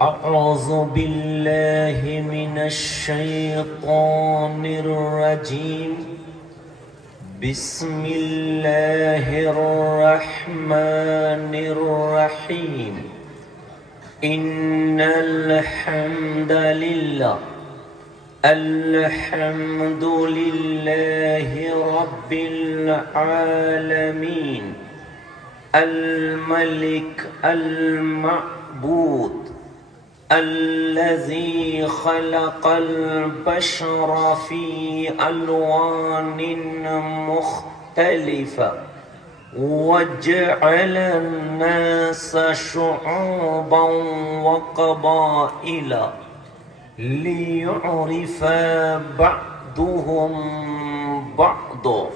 أعوذ بالله من الشيطان الرجيم. بسم الله الرحمن الرحيم. إن الحمد لله الحمد لله رب العالمين الملك المعبود الذي خلق البشر في ألوان مختلفة وجعل الناس شعوبا وقبائل ليعرف بعضهم بعضا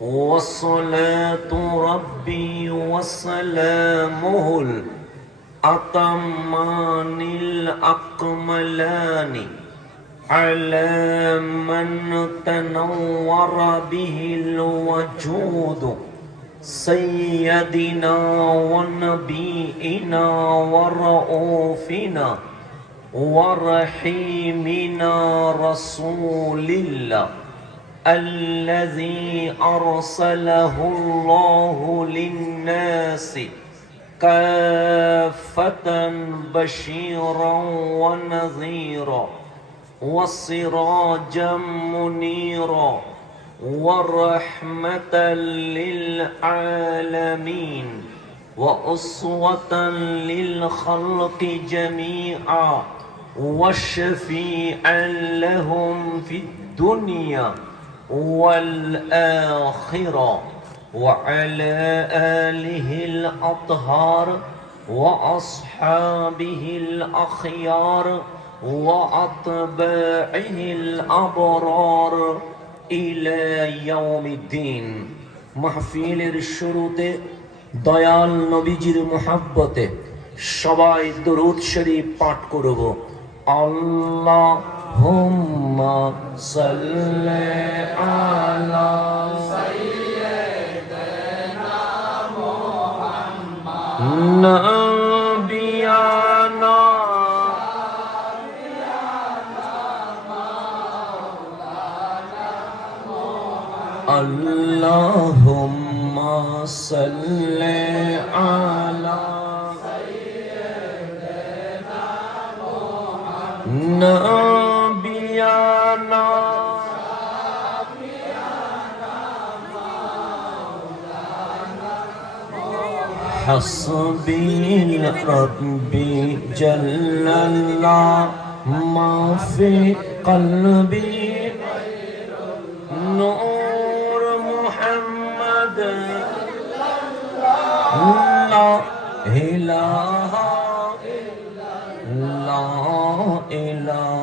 والصلاة ربي وسلامه الأطمان الأكملان على من تنور به الوجود سيدنا ونبينا ورؤوفنا ورحيمنا رسول الله الذي أرسله الله للناس كافة بشيرا ونذيرا وسراجا منيرا ورحمة للعالمين وأسوة للخلق جميعا وشفيعا لهم في الدنيا والآخرة. وعلى آله الأطهار وأصحابه الأخيار وأتباعه الأبرار إلى يوم الدين মাহফিলের শুরুতে দয়াল নবীজির মোহাব্বতে সবাই দরুদ শরীফ পাঠ করব আল্লাহ হুম্মা সাল্লি حسبي ربي جل الله ما في قلبي نور محمد لا إله لا إله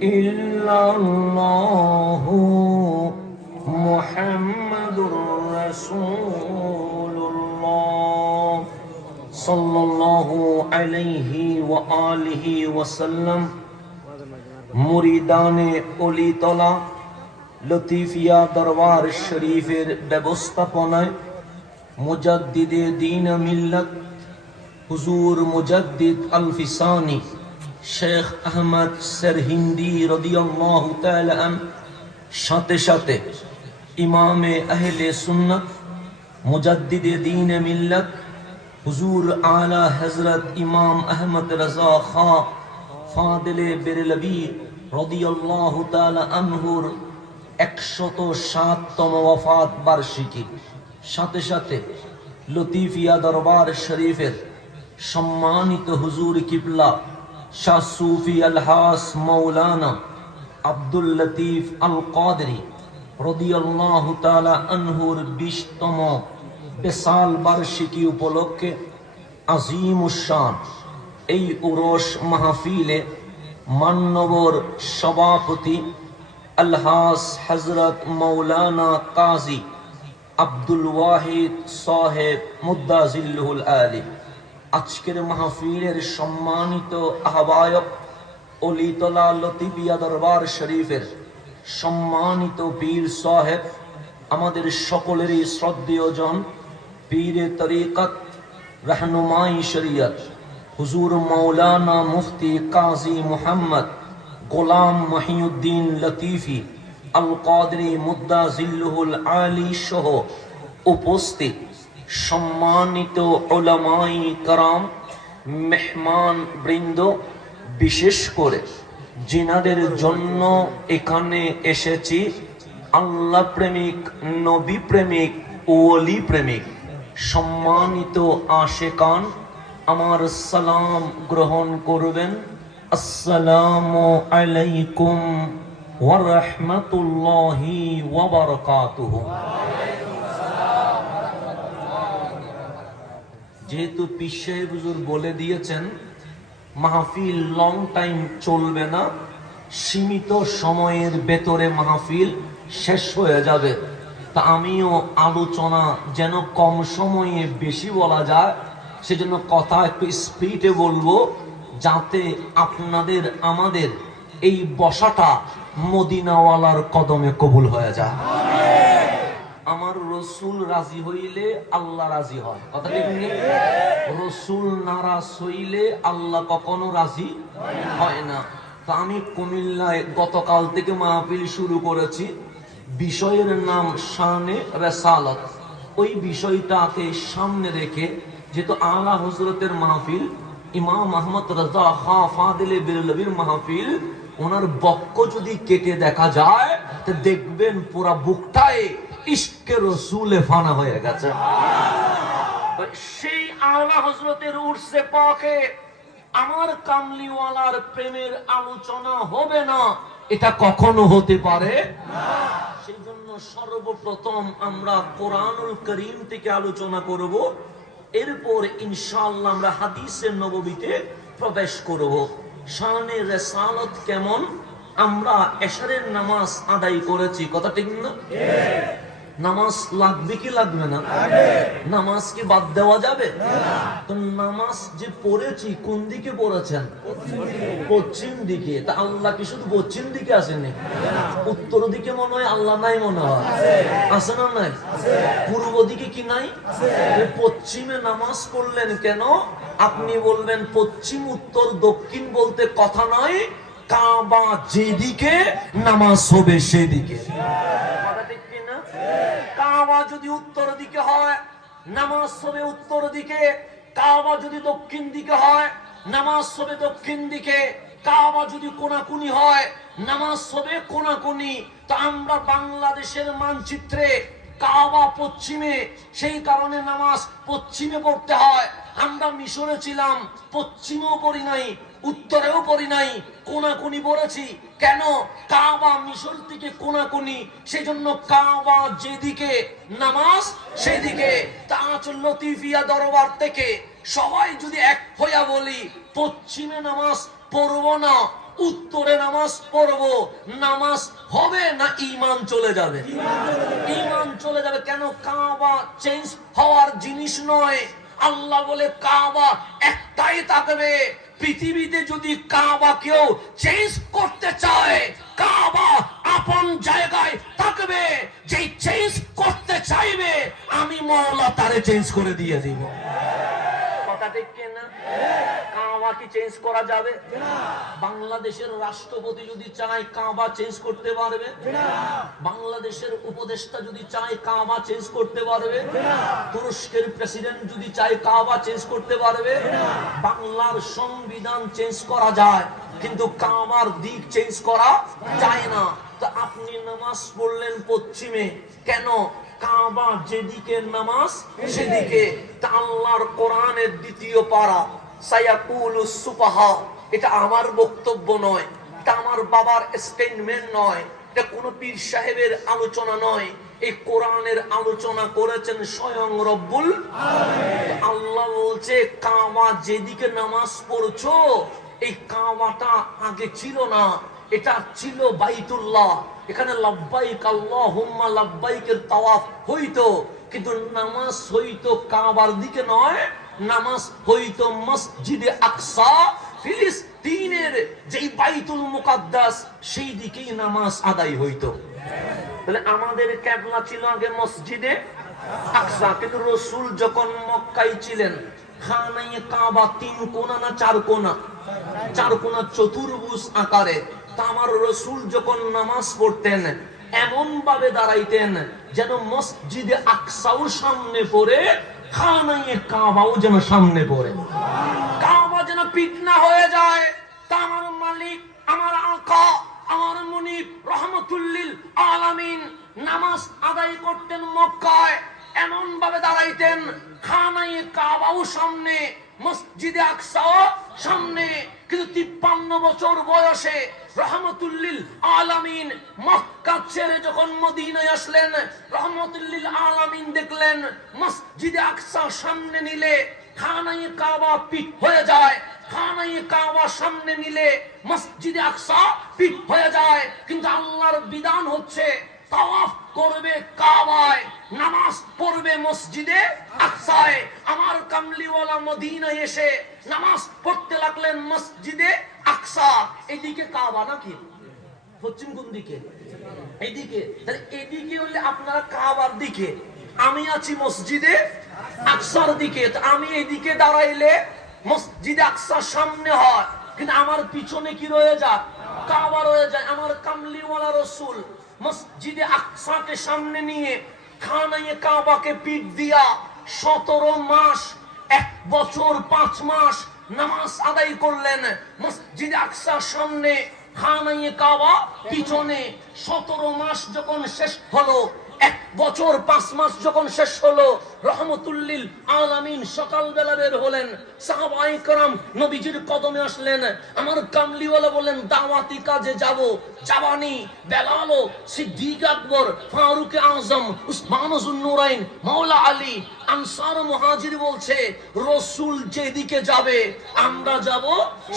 ইল্লাল্লাহ মুহাম্মাদুর রাসূলুল্লাহ সাল্লাল্লাহু আলাইহি ওয়া আলিহি ওয়া সাল্লাম মুরিদানে অলিতলা, লতিফিয়া দরবার শরীফের ব্যবস্থাপনায় মুজাদ্দিদে দিন মিল্লাত, হুজুর মুজাদ্দিদ আলফিসানি শেখ আহমদ সরহিন্দি রদিয়াল্লাহু তাআলা সাথে সাথে ইমামে আহলে সুন্নত, মুজাদ্দিদে দিন মিল্লত, হুজুর আলা হজরত ইমাম আহমদ রাজা খা, ফাদিলে বেরলবি রদিয়াল্লাহু তাআলা আনহুর একশত সাততম ওয়াফাত বার্ষিকী। সাথে সাথে লতিফিয়া দরবার শরীফের সম্মানিত হুজুর কিবলা শাহ সুফি আলহাস মৌলানা আব্দুল লতিফ আল কাদরি রদিয়াল্লাহু তাআলা আনহুর বিশতম বেসাল বার্ষিকী উপলক্ষে আজিম উশান এই উরস মাহফিলে মান্যবর সভাপতি আলহাস হজরত মৌলানা কাজী আব্দুল ওয়াহিদ সাহেব মুদাজিল্লুল আলী আজকের মাহফিলের সম্মানিত আহ্বায়ক অলিতলা লতিবিয়া দরবার শরীফের সম্মানিত বীর সাহেব, আমাদের সকলেরই শ্রদ্ধেয়জন পীরে তরিকত রহনুমাই শরিয়ত, হুজুর মৌলানা মুফতি কাজী মুহাম্মদ গোলাম মহিউদ্দিন লতিফি আল কাদরি মুদ্দা জিল্লুল আলী সহ উপস্থিত। সম্মানিত ওলামাই কারাম, মেহমান বৃন্দ, বিশেষ করে জিনাদের জন্য এখানে এসেছি। আল্লাহ প্রেমিক, নবী প্রেমিক, ওলি প্রেমিক, সম্মানিত আশেকান, আমার সালাম গ্রহণ করবেন। আসসালামু আলাইকুম ওয়া রাহমাতুল্লাহি ওয়া বারাকাতুহু। যেহেতু পিসাই হুজুর বলে দিয়েছেন, মাহফিল লং টাইম চলবে না, সীমিত সময়ের ভেতরে মাহফিল শেষ হয়ে যাবে। তা আমিও আলোচনা যেন কম সময়ে বেশি বলা যায়, সেজন্য কথা একটু স্পিডে বলব, যাতে আপনাদের, আমাদের এই বসাটা মদিনাওয়ালার কদমে কবুল হয়ে যায়। আমার রসুল রাজি হইলে আল্লাহ রাজি হয় কথা নেই রসুল নারাজ হইলে আল্লাহ কখনো রাজি হয় না। তা আমি কুমিল্লায় গতকাল থেকে মাহফিল শুরু করেছি। বিষয়ের নাম শানে রেসালত। ওই বিষয়টাকে সামনে রেখে যেহেতু আলা হজরতের মাহফিল, ইমাম আহমদ রাজা খা ফাদিলে বেরলবির মাহফিল, ওনার বক্ক যদি কেটে দেখা যায়, তো দেখবেন পুরা বুকটায় ইশকে রসুলে ফানা হয়ে গেছে। সেই আলা হজরতের উর্সে পাকে আমার কামলিওয়ালার প্রেমের আলোচনা হবে না। এটা কখনো হতে পারে? সেই জন্য সর্বপ্রথম আমরা কোরআনুল করিম থেকে আলোচনা করব। এরপর ইনশাআল্লাহ আমরা হাদিসের নববীতে প্রবেশ করব। শানে রেসালত কেমন? আমরা এশারের নামাজ আদায় করেছি। কথা ঠিক না? নামাজ লাগবে কি লাগবে না? নামাজ কি বাদ দেওয়া যাবে? তো নামাজ যে পড়েছি কোন দিকে পড়েছেন? পশ্চিম দিকে। তা আল্লাহ কি শুধু পশ্চিম দিকে আসেনি উত্তর দিকে মনে হয় আল্লাহ নাই মনে হয়। আছে। না নাই? পূর্ব দিকে কি নাই? পশ্চিমে নামাজ পড়লেন কেন? আপনি বলবেন পশ্চিম উত্তর দক্ষিণ বলতে কথা নয়। কাবা যেদিকে নামাজ হবে সেদিকে। কাবা যদি উত্তর দিকে হয়, নামাজ সবে উত্তর দিকে, কাবা যদি দক্ষিণ দিকে হয়, নামাজ সবে দক্ষিণ দিকে, কাবা যদি কোনাকুনি হয়, নামাজ সবে কোনাকুনি। তা আমরা বাংলাদেশের মানচিত্রে কাবা পশ্চিমে, সেই কারণে নামাজ পশ্চিমে পড়তে হয়। আমরা মিশরে ছিলাম, পশ্চিমেও পড়ি নাই, উত্তরেও পড়ি নাই, কোনাকুনি পড়েছি। কেন? কাবা মিশর থেকে কোনাকুনি সেই জন্য কাবা যেদিকে, নামাজ সেদিকে। তাজ লতিফিয়া দরবার থেকে। সবাই যদি এক হইয়া বলি, পশ্চিমে নামাজ পড়ব না উত্তরে নামাজ পড়ব। নামাজ হবে না ইমান চলে যাবে? ইমান চলে যাবে কেন? কাবা চেঞ্জ হওয়ার জিনিস নয়। আল্লাহ বলে, কাবা একটাই থাকবে। পৃথিবীতে যদি কাবা কেউ চেঞ্জ করতে চায়, কাবা আপন জায়গায় থাকবে। যে চেঞ্জ করতে চাইবে, আমি মৌলা তারে চেঞ্জ করে দিয়ে দিব। কথা ঠিক না কাবা কি চেঞ্জ করা যাবে? বাংলাদেশের রাষ্ট্রপতি যদি চায় কাবা চেঞ্জ করতে পারবে? বাংলাদেশের উপদেষ্টা যদি চায় চেঞ্জ করতে পারবে? তুরস্কের প্রেসিডেন্ট যদি চায় কাবা চেঞ্জ করতে পারবে? বাংলার সংবিধান চেঞ্জ করা যায়, কিন্তু কাবার দিক চেঞ্জ করা যায় না। তা আপনি নামাজ পড়লেন পশ্চিমে, কেন? কাবা যেদিকে নামাজ সেদিকে তা আল্লাহর কোরআনের দ্বিতীয় পারা। সায়াকুল সুপাহা এটা আমার বক্তব্য নয় এটা আমার বাবার স্টেটমেন্ট নয় এটা কোনো পীর সাহেবের আলোচনা নয়। এই কোরআনের আলোচনা করেছেন স্বয়ং রব্বুল আল্লাহ বলছে কাবা যেদিকে নামাজ পড়ছো এই কাবাটা আগে ছিল না। এটা ছিল বাইতুল্লাহ। এখানে লাব্বাইক আল্লাহুম্মা, লাব্বাইকের তাওয়াফ হইতো। কিন্তু নামাজ হইতো কাবার দিকে নয়, নামাজ হইতো মসজিদে আকসা। ফিলিস্তিনের যেই বাইতুল মুকাদ্দাস, সেই দিকেই নামাজ আদায় হইতো। তাহলে আমাদের ক্যাবলা ছিল আগে মসজিদে আকসা, কিন্তু রসুল যখন মক্কাই ছিলেন খানাই কাবা তিন কোনা না চার কোনা? চার কোনা চতুর্ভুজ আকারে। আমার রসুল যখন নামাজ পড়তেন এমন ভাবে দাঁড়াইতেন যেন মসজিদে আকসাও সামনে পড়ে খানাই কাবাও যেন সামনে পড়ে। কাবা যেন হয়ে যায়। মালিক, আমার আকা, আমার মনিব রহমতুল্লিল আলামিন নামাজ আদায় করতেন মক্কায় এমন ভাবে দাঁড়াইতেন খানাই কাবাও সামনে মসজিদে আকসাও সামনে কিন্তু তিপ্পান্ন বছর বয়সে রহমতুল্লিল আলামিন মক্কা ছেড়ে যখন মদিনায় আসলেন, রহমতুল্লিল আলামিন দেখলেন মসজিদে আকসা সামনে নিলে খানাই কাবা পিট হয়ে যায়। খানাই কাবা সামনে নিলে মসজিদে আকসা পিট হয়ে যায়। কিন্তু আল্লাহর বিধান হচ্ছে তাওয়াফ করবে কাবায়, নামাজ পড়বে মসজিদে আকসায়। আমার কামলিওয়ালা মদিনায় এসে নামাজ পড়তে লাগলেন মসজিদে আকসা। এদিকে কাবা নাকি? পশ্চিম কোন দিকে? এদিকে তাহলে এদিকে হলে আপনারা কাবার দিকে। আমি আছি মসজিদে আকসার দিকে। আমি এদিকে দাঁড়াইলে মসজিদে আকসার সামনে হয়। কিন্তু আমার পিছনে কি রয়ে যায়? কাবা রয়ে যায় আমার কামলিওয়ালা রসুল মসজিদে আকসাকে সামনে নিয়ে কাবাকে দিয়া সতেরো মাস, এক বছর পাঁচ মাস নামাজ আদায় করলেন। মসজিদ আকসার সামনে খানাইয়ে কাবা, পিছনে সতেরো মাস যখন শেষ হলো এক বছর পাঁচ মাস যখন শেষ হলো, রহমতুল্লিল আলামিন সকালবেলা বের হলেন। সাহাবাই কারাম নবীজির কদমে আসলেন। আমার কামলিওয়ালা বলেন দাওয়াতি কাজে যাব। জাবানি, বেলালো সিদ্দিক আকবর, ফারুক আজম, উসমান নুরাইন মাওলা আলী আনসার মুহাজির বলছে, রসুল যেদিকে যাবে, আমরা যাব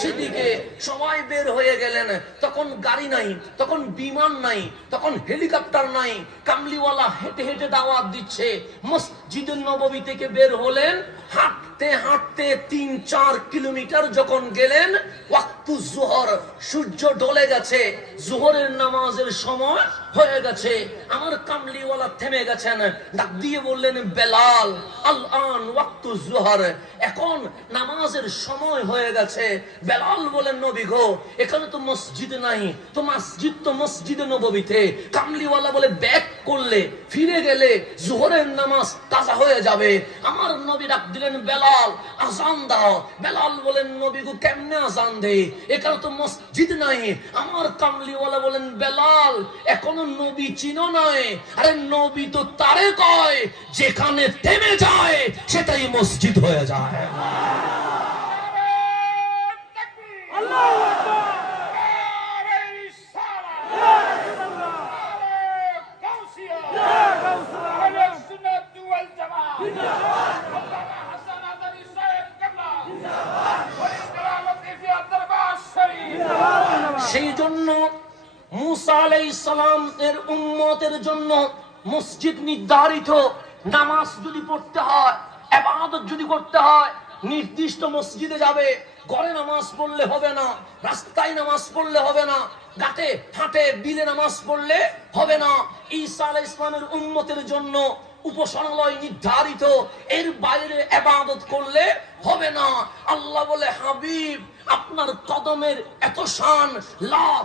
সেদিকে। সবাই বের হয়ে গেলেন। তখন গাড়ি নাই, তখন বিমান নাই, তখন হেলিকপ্টার নাই। কামলিওয়ালা হেঁটে হেঁটে দাওয়াত দিচ্ছে। মসজিদুল নবমী থেকে বের হলেন। হাঁটতে হাঁটতে তিন চার কিলোমিটার যখন গেলেন, ওয়াক্তু জোহর, সূর্য ডলে গেছে, জোহরের নামাজের সময় হয়ে গেছে, আমার কামলিওয়ালা থেমে গেছেন, ডাক দিয়ে বললেন, বেলাল আল আন জোহর, এখন নামাজের সময় হয়ে গেছে। বেলাল বলেন, নবী গো, এখানে তো মসজিদ নাই, তো মসজিদ তো মসজিদে কামলিওয়ালা বলে, ব্যাক করলে, ফিরে গেলে জোহরের নামাজ কাজা হয়ে যাবে। আমার নবী ডাক দিলেন, বেলাল, আজান দাও। বেলাল বলেন, নবী গো, কেমনে আজান দে এখানে তো মসজিদ নাই আমার কামলিওয়ালা বলেন, বেলাল, এখনও নবী চিনো নয়। আরে নবী তো তারে কয় যেখানে থেমে যায়, সেটাই মসজিদ হয়ে যায়। সেই জন্য মুসা সালাম এর উম্মতের জন্য মসজিদ নির্ধারিত, নামাজ যদি পড়তে হয় এবাদত যদি করতে হয়, নির্দিষ্ট মসজিদে যাবে, ঘরে নামাজ পড়লে হবে না, রাস্তায় নামাজ পড়লে হবে না, ঘাটে, হাটে, বিলে নামাজ পড়লে হবে না। ঈসা আলাইহিস ইসলামের উম্মতের জন্য উপাসনালয় নির্ধারিত, এর বাইরে এবাদত করলে হবে না। আল্লাহ বলে, হাবিব আপনার কদমের এত শান। লা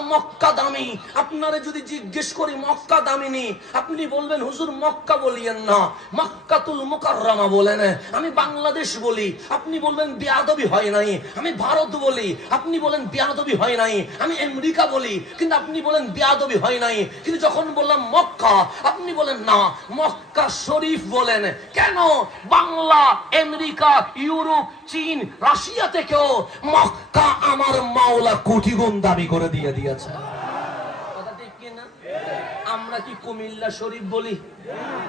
মক্কা দামি আপনারে যদি জিজ্ঞেস করি মক্কা দামিনী আপনি বলবেন, হুজুর, মক্কা বলিয়েন না। মক্কাতুল মুকাররমা বলেন। আমি বাংলাদেশ বলি। আপনি বলবেন, বিয়াদবি হয় নাই। আমি ভারত বলি। আপনি বলেন, বিয়াদবি হয় নাই। আমি আমেরিকা বলি। কিন্তু আপনি বলেন, বিয়াদবি হয় নাই। কিন্তু যখন বললাম, মক্কা, আপনি বলেন, না, মক্কা শরীফ বলেন। কেন? বাংলা, আমেরিকা ইউরোপ চীন, রাশিয়া থেকেও মক্কা আমার মাওলা কোটি গুণ দাবি করে দিয়ে দিয়েছে? আমরা কি কুমিল্লা শরীফ বলি?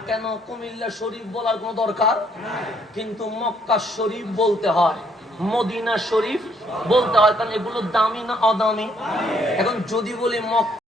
কেন কুমিল্লা শরীফ বলার কোনো দরকার? কিন্তু মক্কা শরীফ বলতে হয়, মদিনা শরীফ বলতে হয়, কারণ এগুলো দামি না অদামি। এখন যদি বলি মক্কা